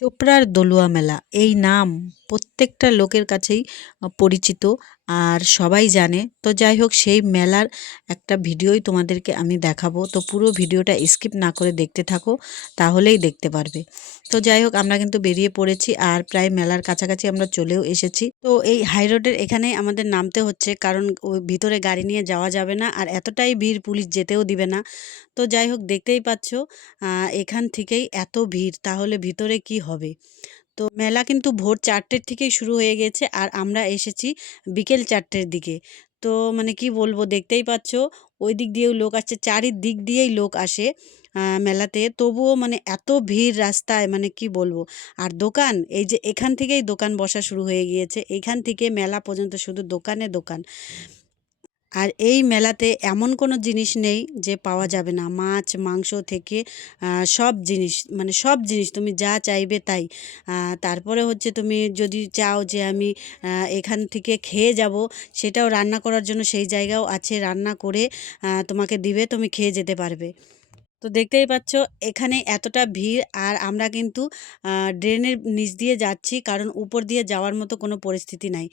চোপড়ার দোলুয়া মেলা এই নাম প্রত্যেকটা লোকের কাছেই পরিচিত আর সবাই জানে। তো যাই হোক সেই মেলার একটা ভিডিওই তোমাদেরকে আমি দেখাবো। তো পুরো ভিডিওটা স্কিপ না করে দেখতে থাকো, তাহলেই দেখতে পারবে। তো যাই হোক আমরা কিন্তু বেরিয়ে পড়েছি আর প্রায় মেলার কাছাকাছি আমরা চলেও এসেছি। তো এই হাই রোডের এখানেই আমাদের নামতে হচ্ছে, কারণ ওই ভিতরে গাড়ি নিয়ে যাওয়া যাবে না আর এতটাই ভিড় পুলিশ যেতেও দিবে না। তো যাই হোক দেখতেই পাচ্ছ এখান থেকেই এত ভিড়, তাহলে ভিতরে কি হবে। তো মেলা কিন্তু ভোর 4টের থেকেই শুরু হয়ে গেছে আর আমরা এসেছি বিকেল 4টের দিকে। তো মানে কি বলবো, দেখতেই পাচ্ছ ওই দিক দিয়েও লোক আসছে, চারিদিক দিয়েই লোক আসে মেলাতে। তবুও মানে এত ভিড় রাস্তায়, মানে কি বলবো। আর দোকান, এই যে এখান থেকেই দোকান বসা শুরু হয়ে গিয়েছে, এইখান থেকে মেলা পর্যন্ত শুধু দোকানে দোকান। আর এই মেলাতে এমন কোনো জিনিস নেই যে পাওয়া যাবে না, মাছ মাংস থেকে সব জিনিস, মানে সব জিনিস তুমি যা চাইবে তাই। তারপরে হচ্ছে তুমি যদি চাও যে আমি এখান থেকে খেয়ে যাব, সেটাও রান্না করার জন্য সেই জায়গাও আছে, রান্না করে তোমাকে দিবে, তুমি খেয়ে যেতে পারবে। তো দেখতেই পাচ্ছ এখানে এতটা ভিড় আর আমরা কিন্তু ড্রেনের নিচ দিয়ে যাচ্ছি, কারণ উপর দিয়ে যাওয়ার মতো কোনো পরিস্থিতি নাই।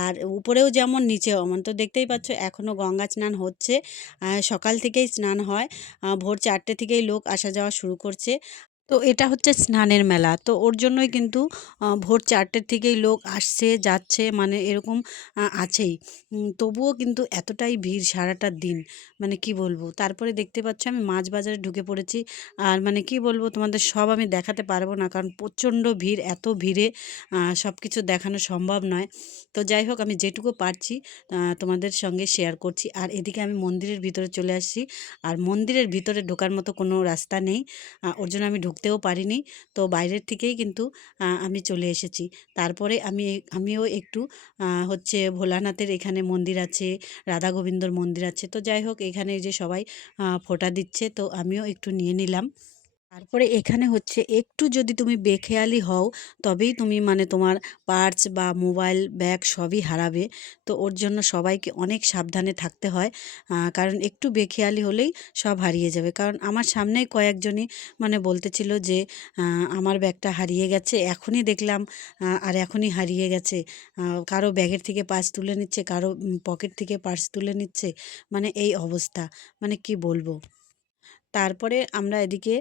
আর উপরেও যেমন নিচেও এমন। তো দেখতেই পাচ্ছ এখনও গঙ্গা স্নান হচ্ছে, সকাল থেকেই স্নান হয়, ভোর 4টে থেকেই লোক আসা যাওয়া শুরু করছে। তো এটা হচ্ছে স্নানের মেলা, তো ওর জন্যই কিন্তু ভোর 4টের থেকেই লোক আসছে যাচ্ছে, মানে এরকম আছেই। তবুও কিন্তু এতটাই ভিড় সারাটা দিন, মানে কি বলবো। তারপরে দেখতে পাচ্ছ আমি মাছ বাজারে ঢুকে পড়েছি। আর মানে কি বলবো তোমাদের, সব আমি দেখাতে পারবো না, কারণ প্রচণ্ড ভিড়, এত ভিড়ে সব কিছু দেখানো সম্ভব নয়। তো যাই হোক আমি যেটুকু পারছি তোমাদের সঙ্গে শেয়ার করছি। আর এদিকে আমি মন্দিরের ভিতরে চলে আসছি, আর মন্দিরের ভিতরে ঢোকার মতো কোনো রাস্তা নেই, ওর জন্য আমি ঢুকতেও পারিনি। তো বাইরের থেকেই কিন্তু আমি চলে এসেছি। তারপরে আমিও একটু হচ্ছে ভোলানাথের এখানে মন্দির আছে, রাধা গোবিন্দর মন্দির আছে। তো যাই হোক এখানে এই যে সবাই ফোঁটা দিচ্ছে, তো আমিও একটু নিয়ে নিলাম। তারপরে এখানে হচ্ছে একটু যদি তুমি বেখেয়ালি হও, তবেই তুমি মানে তোমার পার্স বা মোবাইল ব্যাগ সবই হারাবে। তো ওর জন্য সবাইকে অনেক সাবধানে থাকতে হয়, কারণ একটু বেখেয়ালি হলেই সব হারিয়ে যাবে। কারণ আমার সামনেই কয়েকজনই মানে বলতেছিল যে আমার ব্যাগটা হারিয়ে গেছে, এখনই দেখলাম আর এখনই হারিয়ে গেছে। কারো ব্যাগের থেকে পার্স তুলে নিচ্ছে, কারো পকেট থেকে পার্স তুলে নিচ্ছে, মানে এই অবস্থা, মানে কি বলবো। তারপরে আমরা এদিকে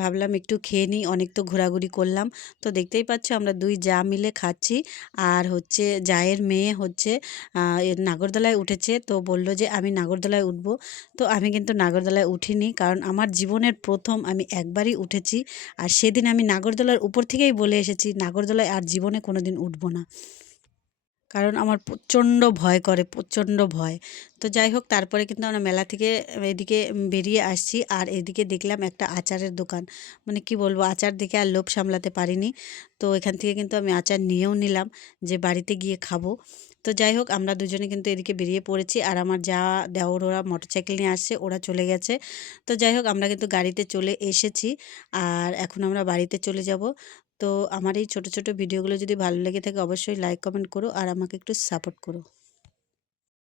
ভাবলাম একটু খেয়ে নিই, অনেক তো ঘোরাঘুরি করলাম। তো দেখতেই পাচ্ছ আমরা 2 জা মিলে খাচ্ছি। আর হচ্ছে জায়ের মেয়ে হচ্ছে নাগরদোলায় উঠেছে, তো বলল যে আমি নাগরদোলায় উঠবো। তো আমি কিন্তু নাগরদোলায় উঠিনি, কারণ আমার জীবনের প্রথম আমি একবারই উঠেছি। আর সেদিন আমি নাগরদোলার উপর থেকেই বলে এসেছি নাগরদোলায় আর জীবনে কোনোদিন উঠবো না, কারণ আমার প্রচণ্ড ভয় করে, প্রচণ্ড ভয়। তো যাই হোক তারপরে কিন্তু আমরা মেলা থেকে এদিকে বেরিয়ে আসছি, আর এদিকে দেখলাম একটা আচারের দোকান। মানে কি বলবো, আচার দেখে আর লোভ সামলাতে পারিনি। তো এখান থেকে কিন্তু আমি আচার নিয়েও নিলাম, যে বাড়িতে গিয়ে খাবো। তো যাই হোক আমরা দুজনে কিন্তু এদিকে বেরিয়ে পড়েছি, আর আমার যা দেওর ওরা মোটরসাইকেল নিয়ে আসছে, ওরা চলে গেছে। তো যাই হোক আমরা কিন্তু গাড়িতে চলে এসেছি, আর এখন আমরা বাড়িতে চলে যাব। তো আমার এই ছোট ছোট ভিডিওগুলো যদি ভালো লেগে থাকে অবশ্যই লাইক কমেন্ট করো আর আমাকে একটু সাপোর্ট করো।